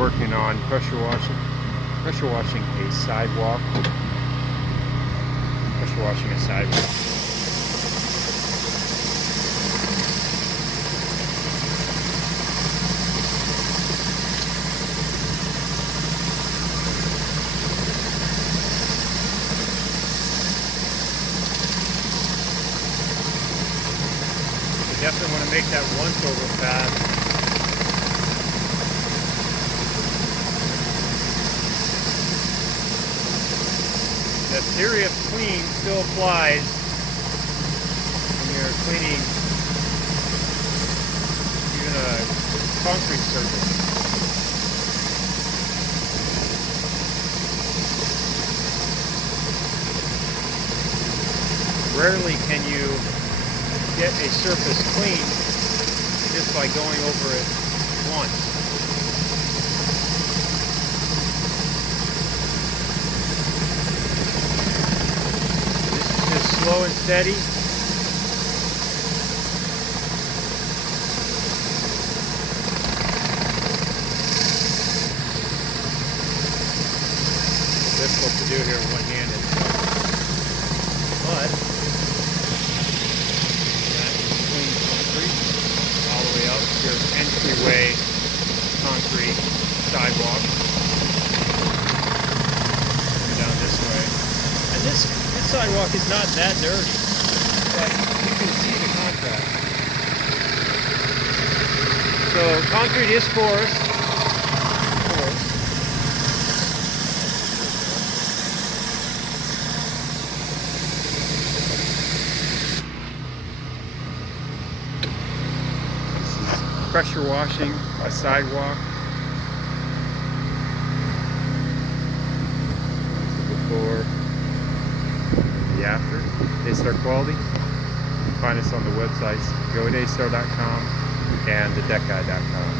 working on pressure washing a sidewalk. Pressure washing a sidewalk. You definitely want to make that once over pass. The theory of clean still applies when you're cleaning even a concrete surface. Rarely can you get a surface clean just by going over it once. Slow and steady. Difficult to do here one-handed, but that's clean concrete all the way up to your entryway concrete sidewalk. Down this way, and this sidewalk is not that dirty, but you can see the contrast. So concrete is porous, of course. This is pressure washing a sidewalk. Before. After Daystar Quality. You can find us on the websites godaystar.com and thedeckguy.com.